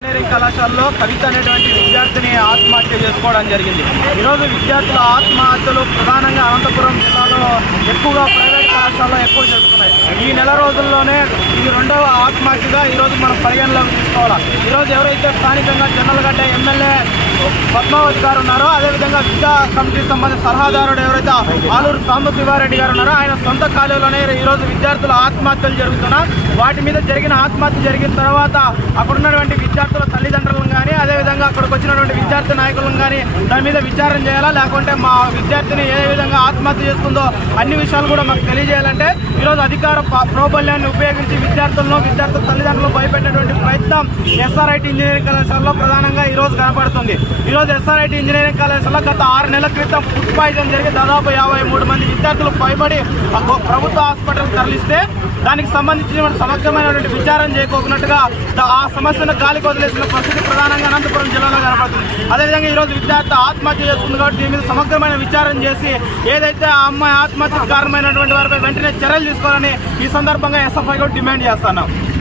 engineering కళాశాలలో కవిత అనేటువంటి విద్యార్థిని ఆత్మహత్య చేసుకోవడం జరిగింది ఈరోజు విద్యార్థుల ఆత్మహత్యలు ప్రధానంగా అనంతపురం జిల్లాలో ఎక్కువగా ప్రైవేట్ కళాశాలలో ఎక్కువ జరుగుతున్నాయి ఈ నెల రోజుల్లోనే ఇది రెండవ ఆత్మహత్యగా ఈరోజు మనం పరిగణలోకి తీసుకోవాలి ఈరోజు ఎవరైతే స్థానికంగా గడ్డ ఎమ్మెల్యే పద్మావతి గారు ఉన్నారో అదేవిధంగా విద్యా కమిటీ సంబంధించిన సలహాదారుడు ఎవరైతే ఆలూరు సాంబశివారెడ్డి గారు ఉన్నారో ఆయన సొంత కాలేజీలోనే ఈరోజు విద్యార్థుల ఆత్మహత్యలు జరుగుతున్నా వాటి మీద జరిగిన ఆత్మహత్య జరిగిన తర్వాత అక్కడ ఉన్నటువంటి విద్యార్థుల తల్లిదండ్రులను కానీ అదేవిధంగా అక్కడికి వచ్చినటువంటి విద్యార్థి నాయకులను కానీ దాని మీద విచారణ చేయాలా లేకుంటే మా విద్యార్థిని ఏ విధంగా ఆత్మహత్య చేస్తుందో అన్ని విషయాలు కూడా మాకు తెలియజేయాలంటే ఈరోజు అధికార ప్రాబల్యాన్ని ఉపయోగించి విద్యార్థులను విద్యార్థుల తల్లిదండ్రులను భయపెట్టేటువంటి ప్రయత్నం ఎస్ఆర్ఐటి ఇంజనీరింగ్ కళాశాలలో ప్రధానంగా ఈరోజు కనపడుతుంది ఈరోజు ఎస్ఆర్ఐటి ఇంజనీరింగ్ కళాశాల గత ఆరు నెలల క్రితం ఫుడ్ పాయిజన్ జరిగి దాదాపు యాభై మూడు మంది విద్యార్థులు భయపడి ప్రభుత్వ హాస్పిటల్ తరలిస్తే దానికి సంబంధించిన సమగ్రమైనటువంటి విచారం చేయకోకున్నట్టుగా ఆ సమస్యను గాలి వదిలేసిన పరిస్థితి ప్రధానంగా అనంతపురం జిల్లాలో కనపడుతుంది అదేవిధంగా ఈరోజు విద్యార్థి ఆత్మహత్య చేస్తుంది కాబట్టి దీని మీద సమగ్రమైన విచారం చేసి ఏదైతే ఆ అమ్మాయి ఆత్మహత్యకు కారణమైనటువంటి వారిపై వెంటనే చర్యలు తీసుకోవాలని ఈ సందర్భంగా ఎస్ఎఫ్ఐ కూడా డిమాండ్ చేస్తున్నాం